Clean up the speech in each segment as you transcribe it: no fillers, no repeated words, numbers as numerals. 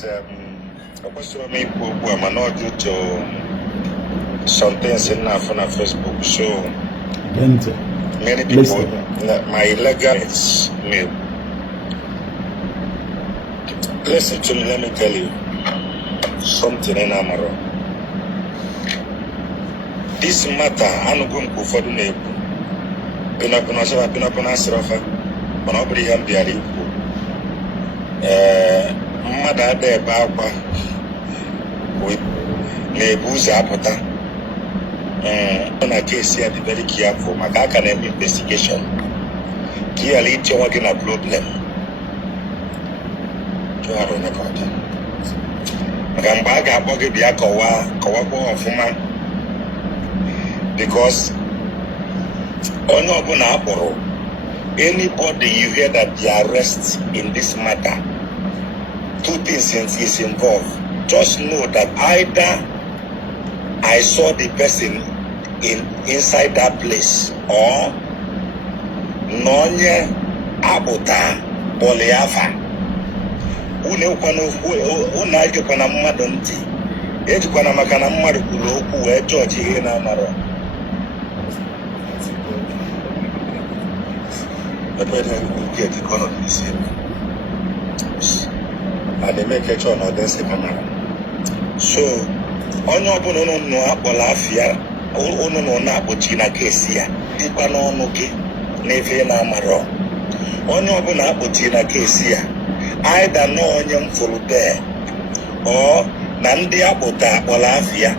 because I was to make I'm not due to some things in on Facebook. So many people, my illegal is me. Listen to me, let me tell you something in Amaro. This matter, I'm not going to go for the neighbor. Pinapona Serafa, but nobody am the Igbo. Mother de Baba with neighbors apota. On a case here, be very careful. Makaka name investigation. Clearly, you're working a problem. You are on a part. Magambaga Bogi Biakawa, Kawabo of woman. Because anybody you hear that they arrest in this matter, two things is involved. Just know that either I saw the person inside that place, or Nonye Abuta Boleafa. Unakwana Madonti, Edukwana Makana Maruku, where George Hena Maro. The president will get the corner of this year. And they make a choice on the second. So, on your bono no abolafia, or no nabochina kesia, Dipano Noki, Nevena Maro. On your bonabochina kesia, either no onion for there, or Nandia Bota Bolafia,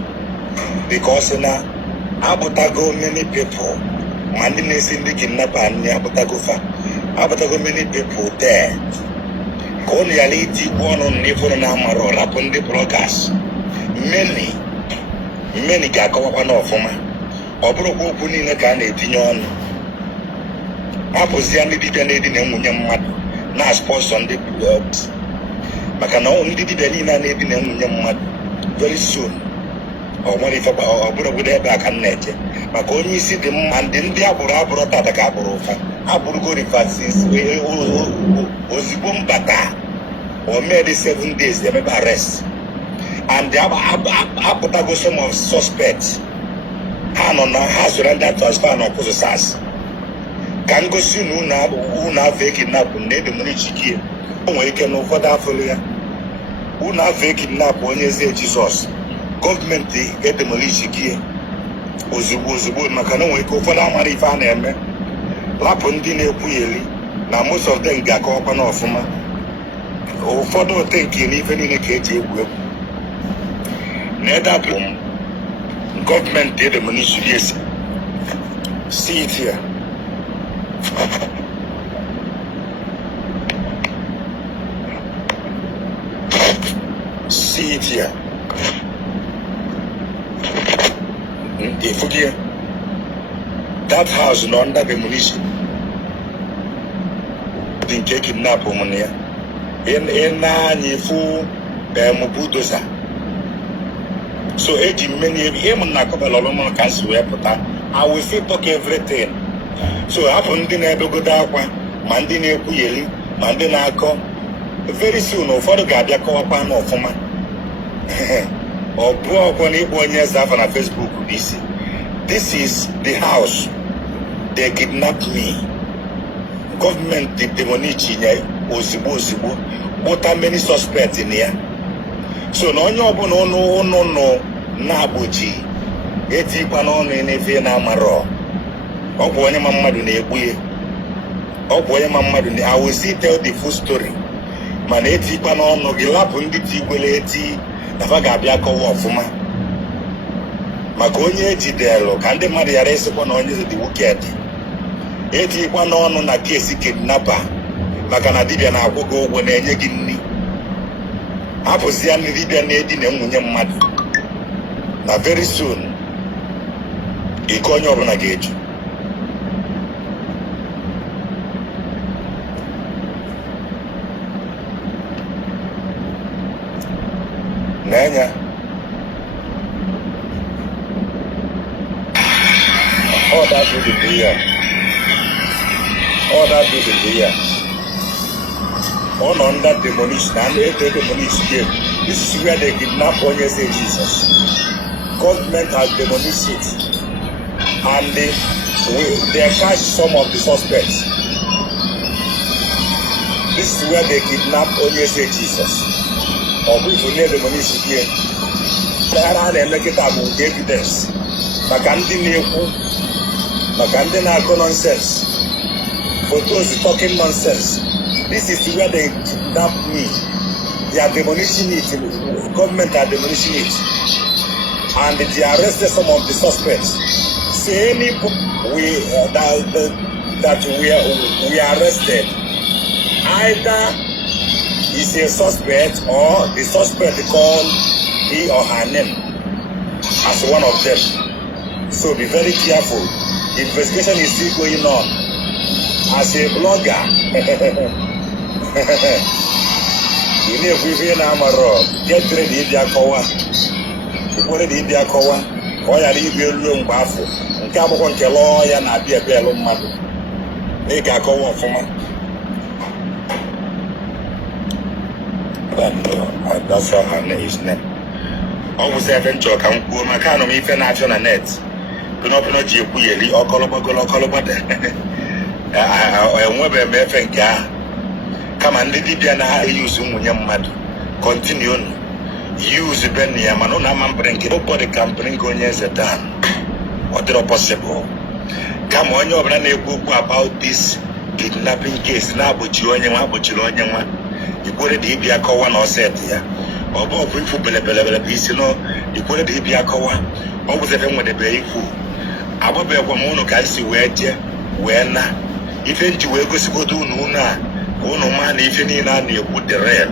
because now Abotago many people. Mandiness in the kidnapper near Abotagofa. Abotago many people there. Koniality one on Nipon and Amaro, upon the broadcast. Many Gakawana of Homa. Obroko Punina can eat on. Aposiani depended in a Munyam Mad. Now sports on the words. Macana only did any man in a Munyam Mad very soon. Or what if about would have back and net? Maconi see the man didn't be able to brought out a cabo. Aburgo reverses Ozibum Bata or maybe 7 days they may arrest. And the Apotago some of suspects. Hanona has surrendered to us for an opposite. Can go soon una fake it up and the money chiki. Oh, you can over that for you. Una fake it up when you say Jesus. Government get demolition here. Ozubu makano weko for that money fan eme. Lapondine puyeli. Now most of them get up and off ma. Oh, for no thinking even in a cage web. Neither government did demolition yes. See it here. See it here. If you that house is under demolition, didn't take kidnap on here. In Nifu Mubudosa. So, 80 many him and Nakobaloman Castle Airport. I will say talk everything. So, I happen in Edogodawa, Mandine Puyeli, Mandinako. Very soon, or for the Gadia Copan or Foma. Or poor one years after on Facebook. This is the house. They kidnapped me. Government did demolition Ozibo. What are many suspects in here? So no Nabuji. Eti panon in a Vienna Maro. Okwanya Mamadu Nebuye. Okwanya Mamadu. I will see tell the full story. Maneti panon no gilapundi tiguleti. Navagabiako Wafuma. Makonye Tidelo, Kande Maria Resopon on the wicked. 81 on a case kidnapper. Macanadian Agogo when a yegini. Aposian Libyan Edin and Munyam Mad. Now very soon, Iconyo on a gauge. Nanya. All that do the beer. All that do the beer. on under demolition, and they demolish here. This is where they kidnap Onye say Jesus. Government has demolished it, and they catch some of the suspects. This is where they kidnap Onye say Jesus. Or if you need demolish it here, they make it up with evidence. Makandi na nonsense. For those talking nonsense, this is where they kidnap me. They are demolishing it. Government are demolishing it, and they arrested some of the suspects. Say any that we arrested, either is a suspect or the suspect called he or her name as one of them. So be very careful. The investigation is still going on. As a blogger, you need to be in Amaro. Get ready, Diakowa. You ready, Diakowa. Or you leave your room baffle. And come on, lawyer and I be a bell on mother. Make a call for me. That's her name. Always have a joke and go my kind of even at on a net. Do not know you really or color. I won't be a come and the use mad. Continue. Use the penny, Manona Mambring, nobody can bring Gonyas a done. What possible? Come on, you're going to about this kidnapping case. Now, but you put it if you are one or set here. Or both people, piece, you know, you put it if you are one. What was the thing with the baby? I will be a woman can see where now. If you will go to Nuna, no man, if you need any, you put the rail.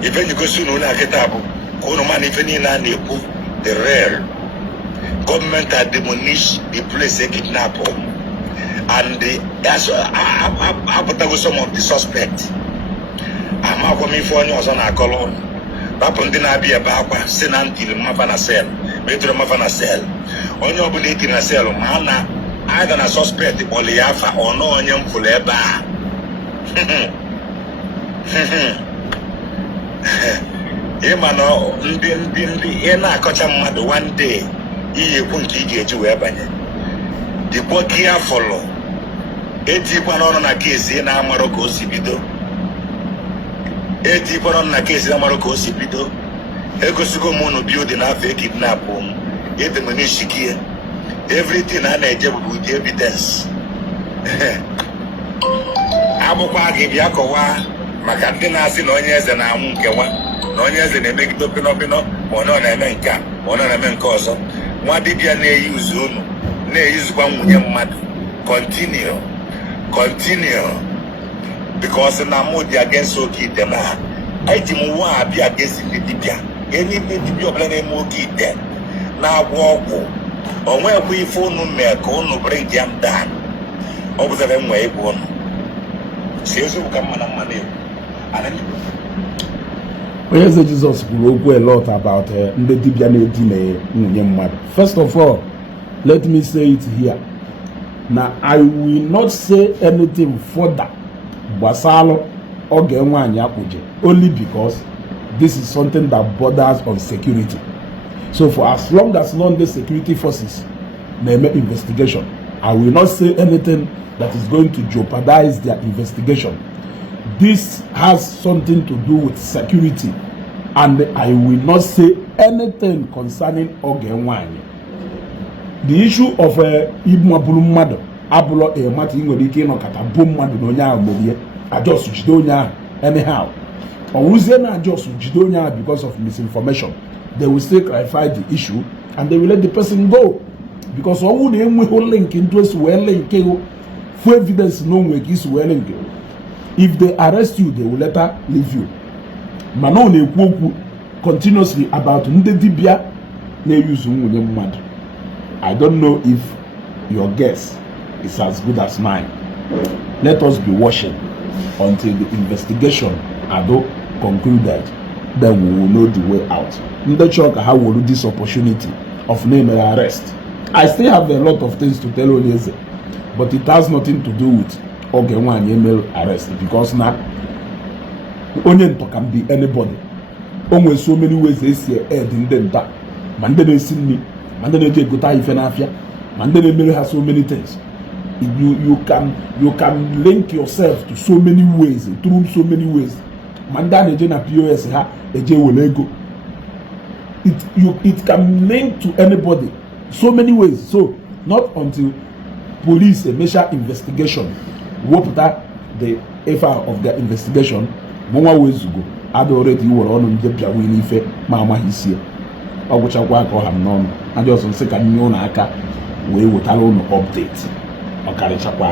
If you go to Nuna, get up, no man, if you need any, you put the rail. Government had demolished the place they kidnap him. And I put some of the suspects. I'm not coming for you on a colon. Rapon didn't be a baba, send until Mafana cell, Metro Mafana cell. On your belief in a cell, mana. Either a suspect or Liafa or no onion for labor. Emano, Ena Kochamad one day, he won't get you ever. The book here follow. 81 on a case in Morocco Sibido. 81 on a case in Morocco Sibido. Egosugo Mono building a fake kidnap home. Get the Manishikia. Everything I need with evidence. Abuwa give Yakowa, Makandina sin onions and Amunkewa, Nonias and a make Dopino, or non America, or non America. What did you use? Ne use one young mad. Continue. Because in Amudi against Oki Dema, I didn't be against the Dibia. Any baby of the name Oki there. Now walk. Or where we phone no bring jam down. Over the same way, one. Says you come on money. Where's the Jesus will go a lot about the Dibiane. First of all, let me say it here. Now, I will not say anything further. Basalo or Genwanya only because this is something that borders on security. So for as long as the security forces may make investigation, I will not say anything that is going to jeopardize their investigation. This has something to do with security, and I will not say anything concerning Ogenwanye. The issue of Igbo Mado, Abulo Mati Ingolike no Katabum Mado Nonya Mobie, I just Jidonya anyhow. Or Uzena just Jidonya because of misinformation. They will still clarify the issue and they will let the person go. Because all would we link into us well link for evidence no work is well link. If they arrest you, they will later leave you. Manon ne continuously about Ndedibia ne use mad. I don't know if your guess is as good as mine. Let us be watching until the investigation ado concluded. Then we will know the way out. Ndechok how will this opportunity of name arrest. I still have a lot of things to tell Onyeze, but it has nothing to do with oge nwaanyị emere arrest because na onye ntọ can be anybody. O nwere so many ways esi ed ndị nta, ma ndị na-esi nri, ma ndị na-eji egota ife n'afịa, ma ndị na-emere ha so many things. You can link yourself to so many ways, through so many ways. Ma ndị a na-eje na POS ha eje were ego. It can link to anybody so many ways. So not until police measure investigation, wopụta the effort of their investigation, mụnwa wezugo ada already were ọnụ nje bịawa n'ife ma amaghị isi ọ gwụchakwa aka ọha m n'ọnụ adị ọzọ nsị ka nye ụnụ aka wee wetara ụnụ update ọ karịchakwa.